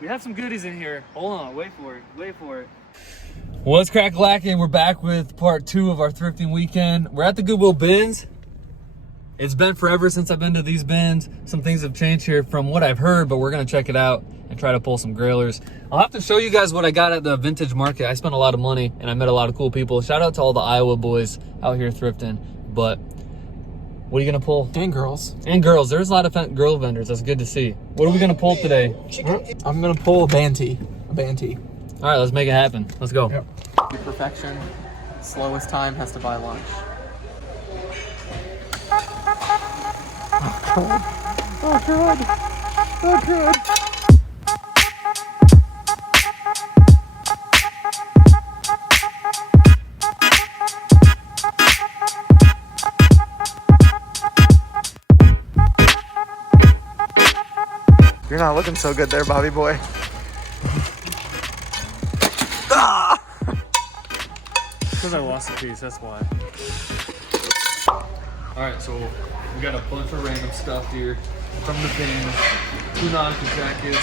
We have some goodies in here. Hold on, wait for it. What's crack-lacking? We're back with part 2 of our thrifting weekend. We're at the Goodwill bins. It's been forever since I've been to these bins. Some things have changed here from what I've heard, but we're gonna check it out and try to pull some grailers. I'll have to show you guys what I got at the vintage market. I spent a lot of money and I met a lot of cool people. Shout out to all the Iowa boys out here thrifting. But what are you gonna pull? And girls. And girls. There's a lot of girl vendors. That's good to see. What are we gonna pull today? I'm gonna pull a Banty. All right, let's make it happen. Let's go. Yep. Perfection. Slowest time has to buy lunch. Oh god. Oh god. You're not looking so good there, Bobby boy. Because I lost a piece, that's why. Alright, so we got a bunch of random stuff here from the bins. 2 nautical jackets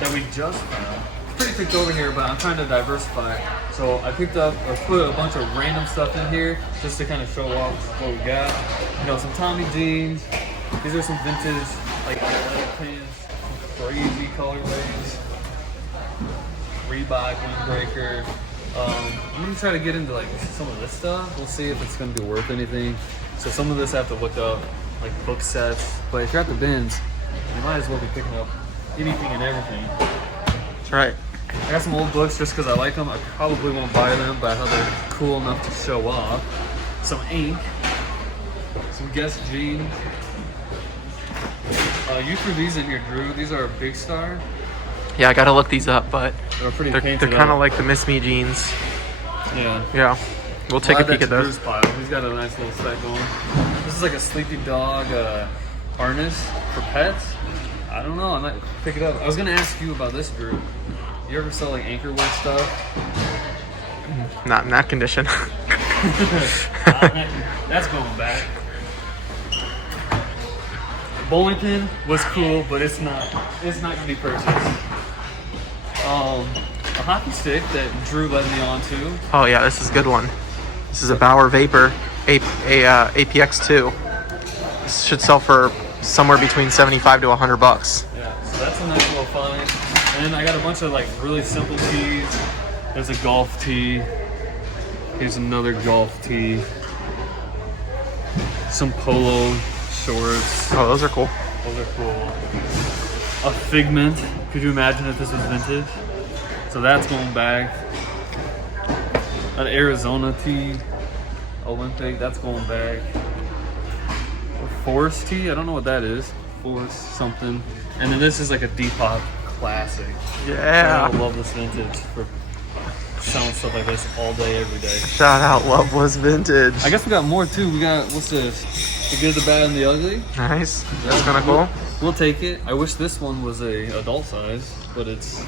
that we just found. It's pretty picked over here, but I'm trying to diversify. So I picked up or put a bunch of random stuff in here just to kind of show off what we got. You know, some Tommy jeans. These are some vintage, like athletic pants. Some crazy colorways. Reebok windbreaker. I'm gonna try to get into like some of this stuff. We'll see if it's gonna be worth anything. So some of this I have to look up, like book sets. But if you're at the bins, you might as well be picking up anything and everything. That's right. I got some old books just because I like them. I probably won't buy them, but I thought they're cool enough to show off. Some ink, some Guess jeans. You threw these in here, Drew. These are a Big Star. Yeah, I gotta look these up, but They're pretty they're painted kind of up. like the Miss Me jeans. Yeah. Yeah. We'll take a peek at those. Drew's pile. He's got a nice little set going. This is like a Sleepy Dog harness for pets. I don't know. I might pick it up. I was gonna ask you about this, Drew. You ever sell like anchor wood stuff? Not in that condition. That's going back. Bowling pin was cool, but it's not gonna be purchased. A hockey stick that Drew led me on to. Oh yeah, this is a good one. This is a Bauer Vapor APX2. This should sell for somewhere between $75 to $100. Yeah, so that's a nice little find. And then I got a bunch of like really simple tees. There's a golf tee. Here's another golf tee. Some polo shorts. Oh, those are cool. Those are cool. A Figment. Could you imagine if this was vintage? So that's going back. An Arizona tee. Olympic. That's going back. A Force tee. I don't know what that is. Force something. And then this is like a Depop classic. Yeah. I love this vintage for selling stuff like this all day, every day. Shout out Love Was Vintage. I guess we got more too. We got, what's this? The Good, the Bad, and the Ugly. Nice. That's kind of cool. We'll take it. I wish this one was a adult size, but it's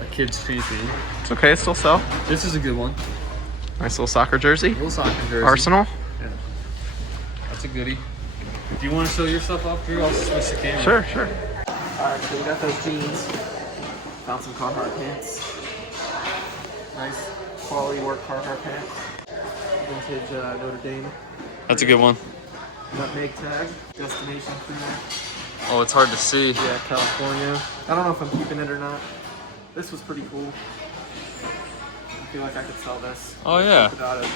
a kid's cheapie. It's okay. It still sell. This is a good one. Nice little soccer jersey. Little soccer jersey. Arsenal. Yeah. That's a goodie. Do you want to show your stuff off, Drew? I'll switch the camera. Sure. Alright, so we got those jeans. Found some Carhartt pants. Nice quality work Carhartt pants. Vintage Notre Dame. That's a good one. Nutmeg tag. Destination creamer. Oh, it's hard to see. Yeah, California. I don't know if I'm keeping it or not. This was pretty cool. I feel like I could sell this. Oh, yeah. Without it.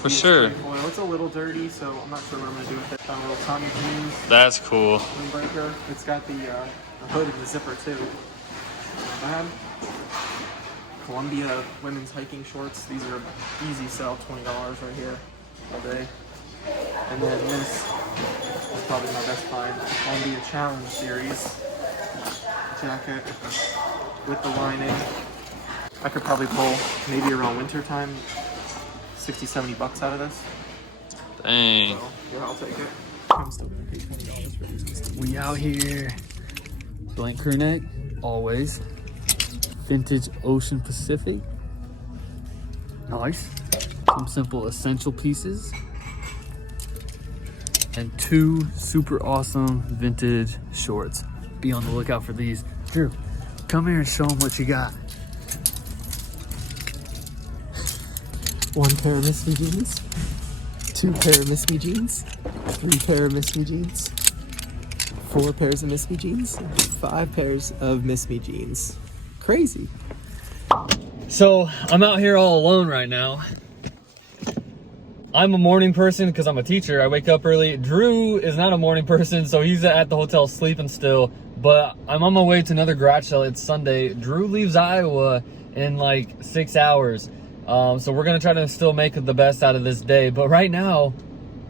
For sure. Foil. It's a little dirty, so I'm not sure what I'm going to do with it. Found a little Tommy jeans. That's cool. Windbreaker. It's got the hood and the zipper too. Not bad. Columbia women's hiking shorts. These are easy sell, $20 right here all day. And then this is probably my best find. Columbia Challenge series jacket with the lining. I could probably pull maybe around winter time $60-70 out of this. Dang. So yeah, I'll take it. I'm still gonna pay $20 for these. We out here. Blank crew neck, always. Vintage Ocean Pacific. Nice. Some simple essential pieces. And 2 super awesome vintage shorts. Be on the lookout for these. Drew, Come here and show them what you got. 1 pair of Miss Me jeans, 2 pair of Miss Me jeans, 3 pair of Miss Me jeans, 4 pairs of Miss Me jeans, 5 pairs of Miss Me jeans. Crazy. So I'm out here all alone right now. I'm a morning person because I'm a teacher. I wake up early. Drew is not a morning person, so he's at the hotel sleeping still. But I'm on my way to another garage sale. It's Sunday. Drew leaves Iowa in like 6 hours. So we're gonna try to still make the best out of this day. But right now,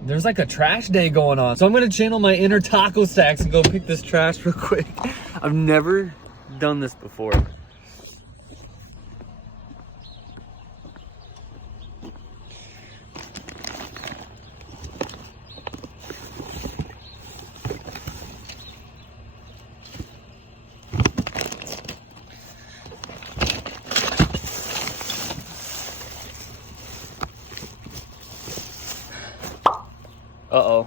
there's like a trash day going on. So I'm gonna channel my inner taco stacks and go pick this trash real quick. I've never done this before. Uh-oh.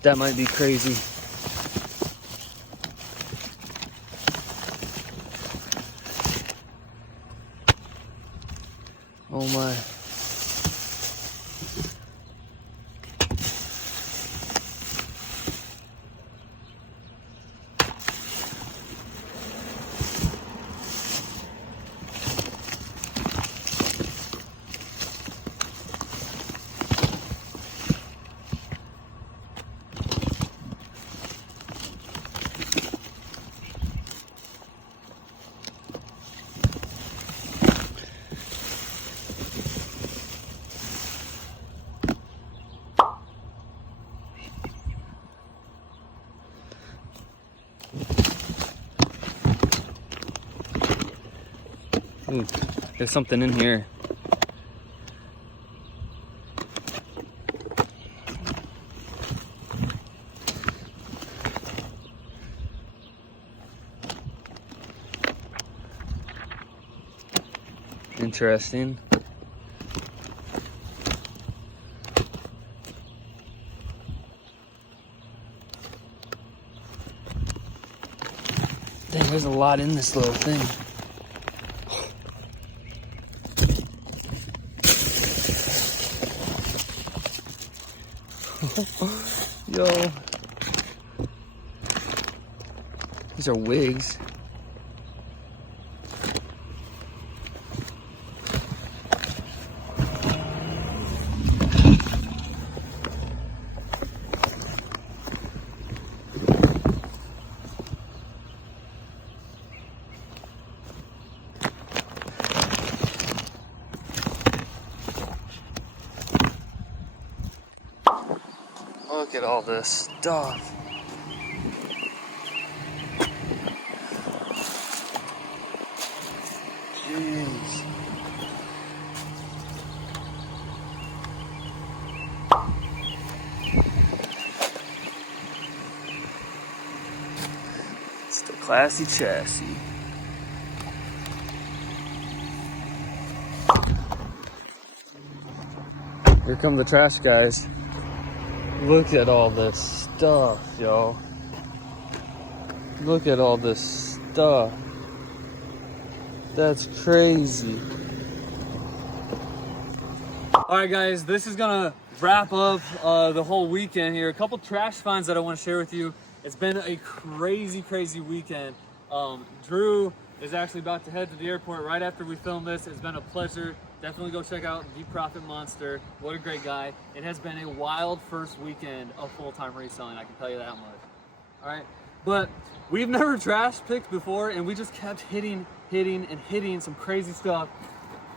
That might be crazy. Oh my. Ooh, there's something in here. Interesting. Dang, there's a lot in this little thing. Yo. These are wigs. Look at all this stuff. Jeez. It's the classy chassis. Here come the trash guys. Look at all this stuff, yo. Look at all this stuff. That's crazy. All right, guys, this is gonna wrap up the whole weekend here. A couple trash finds that I want to share with you. It's been a crazy, crazy weekend. Drew is actually about to head to the airport right after we film this. It's been a pleasure. Definitely go check out The Profit Monster. What a great guy. It has been a wild first weekend of full-time reselling, I can tell you that much. All right, but we've never trash picked before, and we just kept hitting some crazy stuff.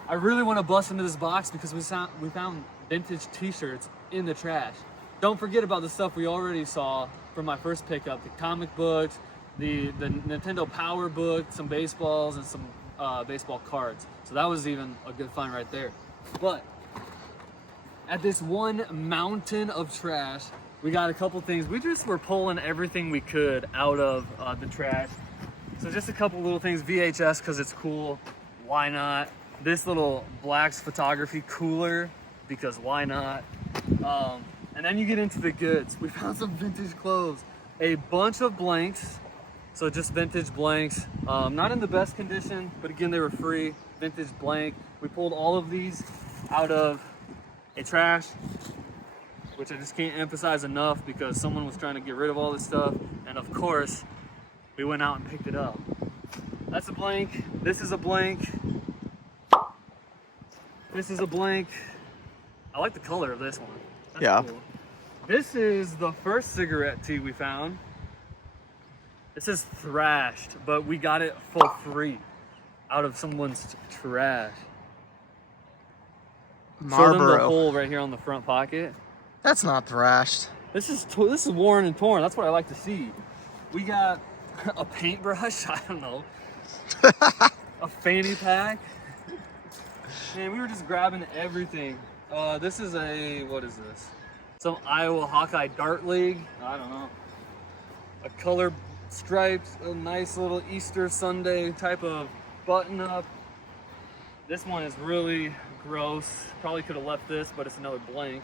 I really want to bust into this box because we found vintage t-shirts in the trash. Don't forget about the stuff we already saw from my first pickup, the comic books, the Nintendo Power book, some baseballs, and some baseball cards. So that was even a good find right there. But at this one mountain of trash, we got a couple things. We just were pulling everything we could out of the trash. So just a couple little things. VHS because it's cool. Why not? This little Black's photography cooler because why not? And then you get into the goods. We found some vintage clothes, a bunch of blanks, So just vintage blanks, not in the best condition, but again, they were free, vintage blank. We pulled all of these out of a trash, which I just can't emphasize enough because someone was trying to get rid of all this stuff. And of course, we went out and picked it up. That's a blank, this is a blank, this is a blank. I like the color of this one. That's Yeah. cool. This is the first cigarette tee we found. This is thrashed, but we got it for free out of someone's trash. Show them the hole right here on the front pocket. That's not thrashed. This is worn and torn. That's what I like to see. We got a paintbrush. I don't know. A fanny pack. Man, we were just grabbing everything. This is what is this? Some Iowa Hawkeye Dart League. I don't know. A color striped, a nice little Easter Sunday type of button up. This one is really gross. Probably could have left this, but it's another blank.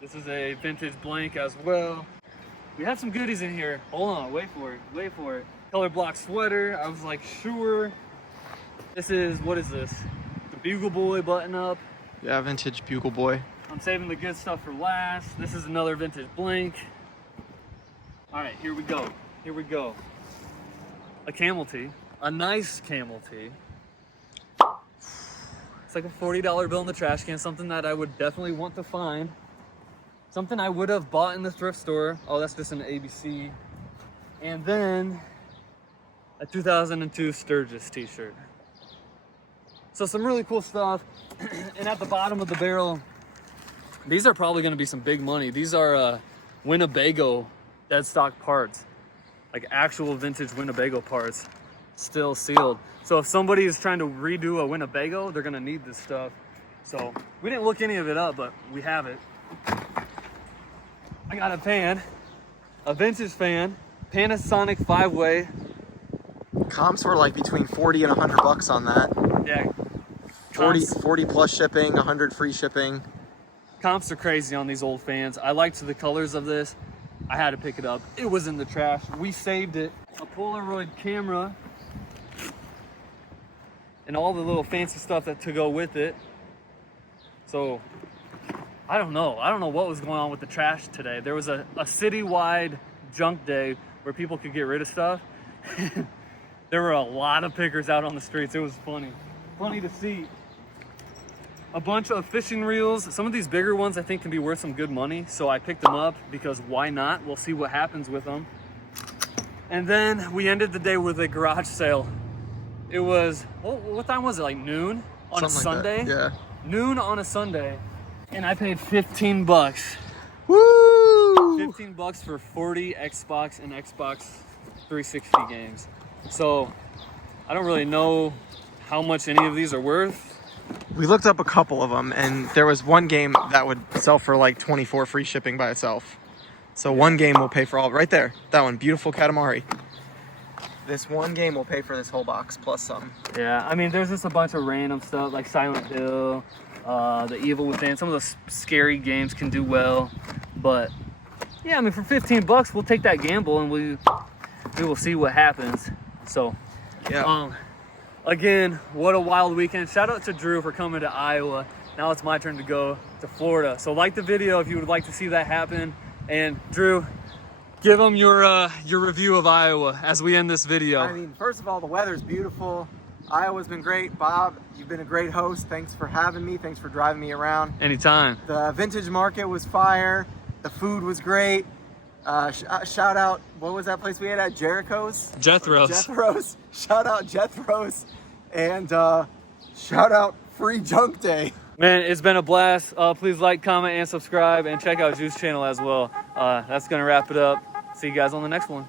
This is a vintage blank as well. We have some goodies in here. Hold on, wait for it, wait for it. Color block sweater, I was like, sure. This is, what is this? The Bugle Boy button up. Yeah, vintage Bugle Boy. I'm saving the good stuff for last. This is another vintage blank. All right, here we go. Here we go. A camel tee, a nice camel tee. It's like a $40 bill in the trash can, something that I would definitely want to find. Something I would have bought in the thrift store. Oh, that's just an ABC. And then a 2002 Sturgis t-shirt. So some really cool stuff. And at the bottom of the barrel, these are probably gonna be some big money. These are Winnebago dead stock parts, like actual vintage Winnebago parts, still sealed. So if somebody is trying to redo a Winnebago, they're gonna need this stuff. So we didn't look any of it up, but we have it. I got a fan, a vintage fan, Panasonic 5-way. Comps were like between 40 and 100 bucks on that. Yeah. 40 plus shipping, 100 free shipping. Comps are crazy on these old fans. I liked the colors of this. I had to pick it up. It was in the trash. We saved it. A Polaroid camera and all the little fancy stuff to go with it. So I don't know what was going on with the trash today. There was a citywide junk day where people could get rid of stuff. There were a lot of pickers out on the streets. It was funny to see. A bunch of fishing reels. Some of these bigger ones I think can be worth some good money, so I picked them up because why not? We'll see what happens with them. And then we ended the day with a garage sale. It was, what time was it? Like noon on a Sunday? Like that. Yeah. Noon on a Sunday, and I paid 15 bucks. Woo! 15 bucks for 40 Xbox and Xbox 360 games. So I don't really know how much any of these are worth. We looked up a couple of them, and there was one game that would sell for like 24 free shipping by itself. So one game will pay for all, right there, that one, beautiful Katamari. This one game will pay for this whole box plus some. Yeah, I mean, there's just a bunch of random stuff like Silent Hill, The Evil Within. Some of those scary games can do well, but yeah, I mean, for 15 bucks, we'll take that gamble and we will see what happens. So, yeah. Again, what a wild weekend. Shout out to Drew for coming to Iowa. Now it's my turn to go to Florida. So like the video if you would like to see that happen. And Drew, give them your review of Iowa as we end this video. I mean, first of all, the weather's beautiful. Iowa's been great. Bob, you've been a great host. Thanks for having me. Thanks for driving me around. Anytime. The vintage market was fire. The food was great. Shout out, what was that place we had at? Jericho's? Jethro's. Shout out Jethro's. And shout out Free Junk Day. Man, it's been a blast. Please like, comment, and subscribe, and check out Juice's channel as well. That's going to wrap it up. See you guys on the next one.